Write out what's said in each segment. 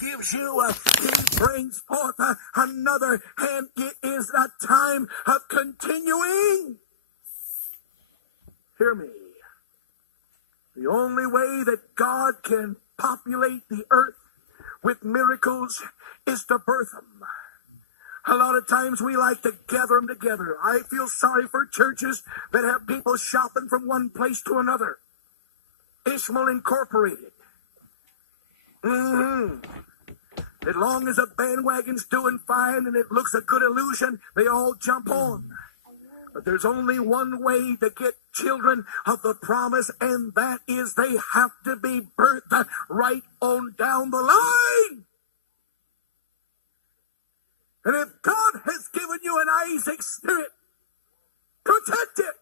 Gives you, he brings forth another, and it is that time of continuing. Hear me. The only way that God can populate the earth with miracles is to birth them. A lot of times we like to gather them together. I feel sorry for churches that have people shopping from one place to another. Ishmael Incorporated. As long as a bandwagon's doing fine and it looks a good illusion, they all jump on. But there's only one way to get children of the promise, and that is they have to be birthed right on down the line. And if God has given you an Isaac spirit, protect it.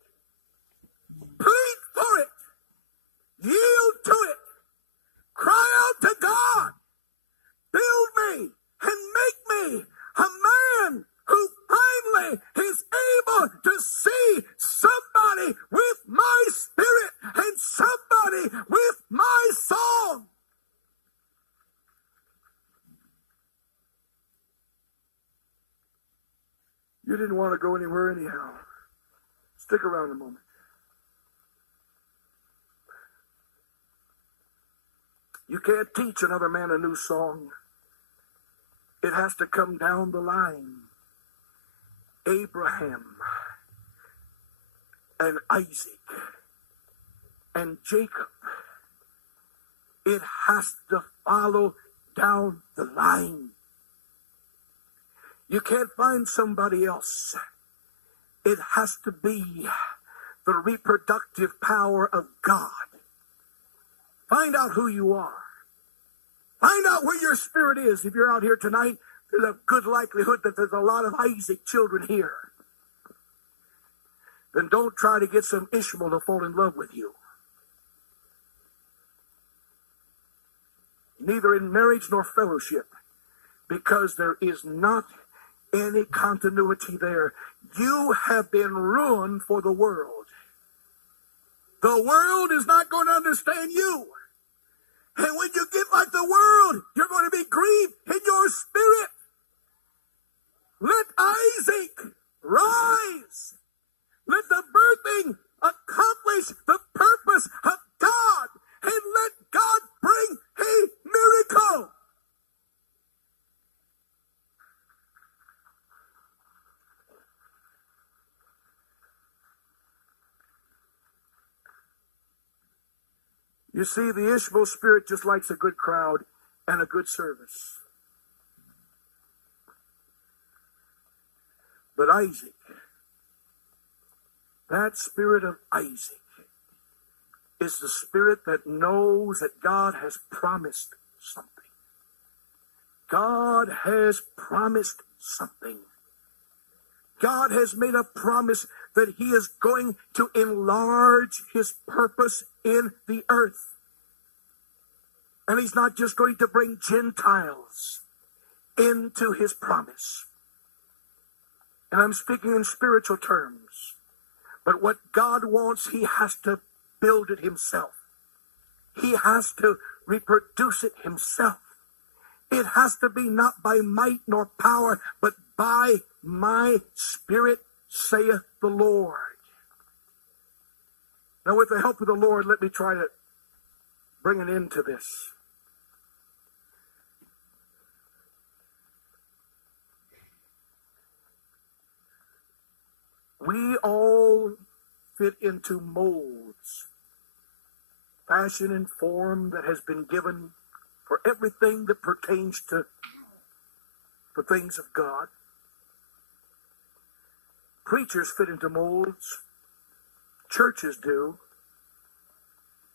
Plead for it. Yield to it. Cry out to God. Build me and make me a man who finally is able to see somebody with my spirit and somebody with my song. You didn't want to go anywhere anyhow. Stick around a moment. You can't teach another man a new song. It has to come down the line. Abraham and Isaac and Jacob. It has to follow down the line. You can't find somebody else. It has to be the reproductive power of God. Find out who you are. Find out where your spirit is. If you're out here tonight, there's a good likelihood that there's a lot of Isaac children here. Then don't try to get some Ishmael to fall in love with you. Neither in marriage nor fellowship, because there is not any continuity there. You have been ruined for the world. The world is not going to understand you. And when you get like the world, you're going to be grieved in your spirit. Let Isaac rise. Let the birthing accomplish the purpose of God. And let God bring a miracle. You see, the Ishmael spirit just likes a good crowd and a good service. But Isaac, that spirit of Isaac, is the spirit that knows that God has promised something. God has promised something. God has made a promise that he is going to enlarge his purpose in the earth. And he's not just going to bring Gentiles into his promise. And I'm speaking in spiritual terms. But what God wants, he has to build it himself. He has to reproduce it himself. It has to be not by might nor power, but by my spirit, saith the Lord. Now, with the help of the Lord, let me try to bring an end to this. We all fit into molds, fashion and form that has been given for everything that pertains to the things of God. Preachers fit into molds. Churches do.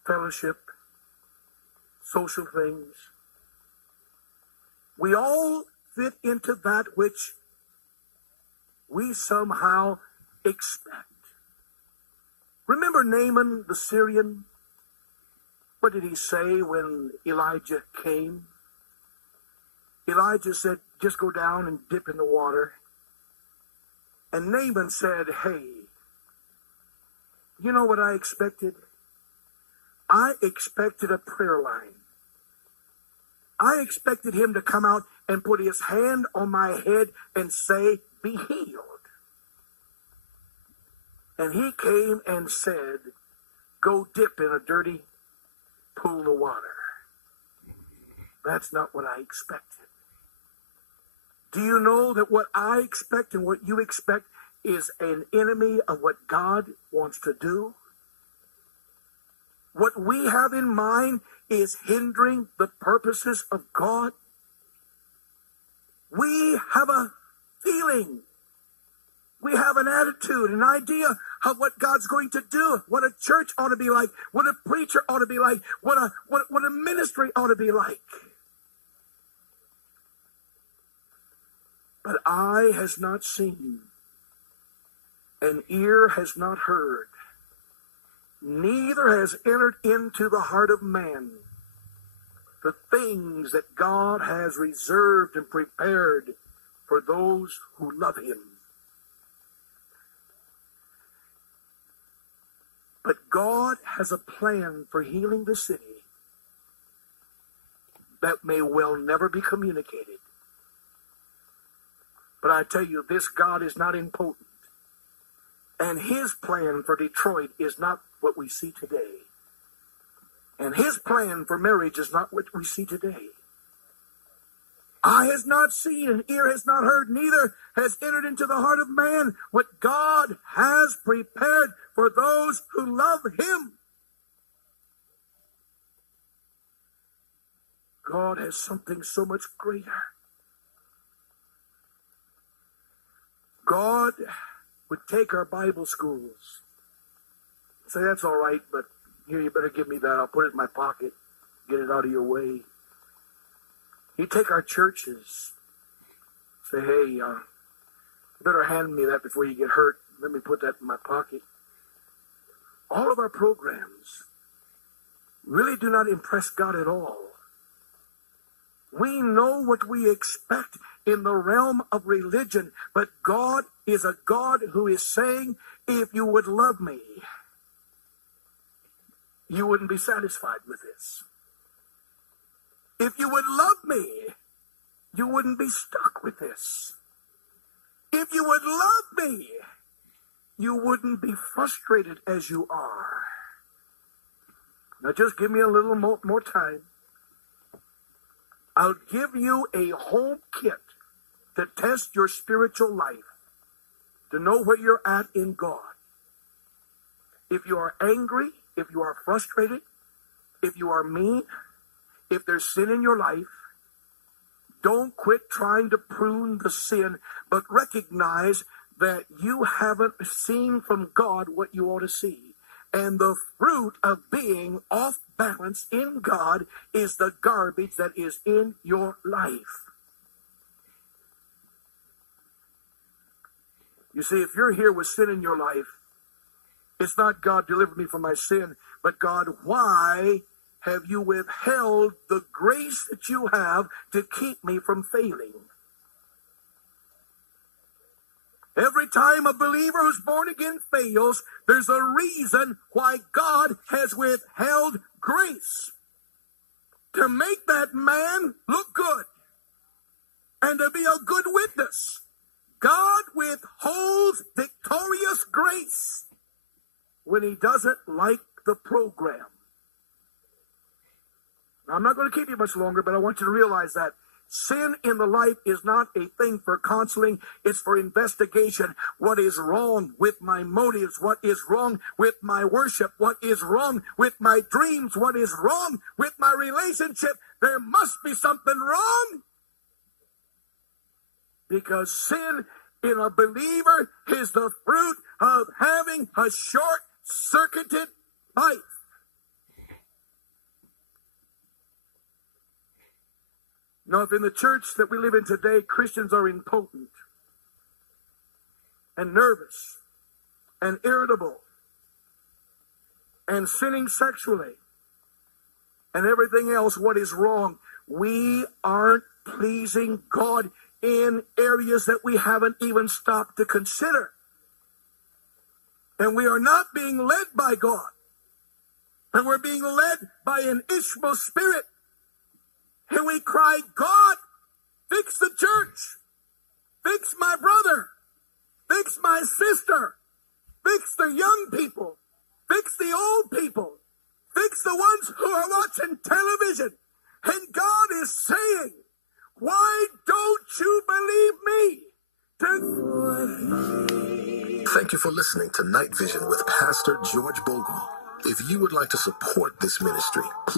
Fellowship, social things. We all fit into that which we somehow expect. Remember Naaman the Syrian? What did he say when Elijah came? Elijah said, just go down and dip in the water. And Naaman said, hey, you know what I expected? I expected a prayer line. I expected him to come out and put his hand on my head and say, be healed. And he came and said, go dip in a dirty pool of water. That's not what I expected. Do you know that what I expect and what you expect is an enemy of what God wants to do? What we have in mind is hindering the purposes of God. We have a feeling. We have an attitude, an idea of what God's going to do, what a church ought to be like, what a preacher ought to be like, what a ministry ought to be like. But eye has not seen, and ear has not heard, neither has entered into the heart of man the things that God has reserved and prepared for those who love him. But God has a plan for healing the city that may well never be communicated. But I tell you, this God is not impotent. And his plan for Detroit is not what we see today. And his plan for marriage is not what we see today. Eye has not seen and ear has not heard, neither has entered into the heart of man what God has prepared for those who love him. God has something so much greater. God would take our Bible schools. Say, that's all right, but here, you better give me that. I'll put it in my pocket. Get it out of your way. He'd take our churches. Say, hey, you better hand me that before you get hurt. Let me put that in my pocket. All of our programs really do not impress God at all. We know what we expect in the realm of religion, but God is a God who is saying, if you would love me, you wouldn't be satisfied with this. If you would love me, you wouldn't be stuck with this. If you would love me, you wouldn't be frustrated as you are. Now just give me a little more time. I'll give you a home kit to test your spiritual life, to know where you're at in God. If you are angry, if you are frustrated, if you are mean, if there's sin in your life, don't quit trying to prune the sin, but recognize that you haven't seen from God what you ought to see. And the fruit of being off balance in God is the garbage that is in your life. You see, if you're here with sin in your life, it's not God deliver me from my sin, but God, why have you withheld the grace that you have to keep me from failing? Every time a believer who's born again fails, there's a reason why God has withheld grace. To make that man look good and to be a good witness. God withholds victorious grace when he doesn't like the program. Now, I'm not going to keep you much longer, but I want you to realize that sin in the life is not a thing for counseling. It's for investigation. What is wrong with my motives? What is wrong with my worship? What is wrong with my dreams? What is wrong with my relationship? There must be something wrong. Because sin in a believer is the fruit of having a short-circuited life. Now, if in the church that we live in today, Christians are impotent and nervous and irritable and sinning sexually and everything else, what is wrong? We aren't pleasing God in areas that we haven't even stopped to consider. And we are not being led by God. And we're being led by an Ishmael spirit. And we cry, God, fix the church. Fix my brother. Fix my sister. Fix the young people. Fix the old people. Fix the ones who are watching television. And God is saying, why don't you believe me? Thank you for listening to Night Vision with Pastor George Bogle. If you would like to support this ministry, please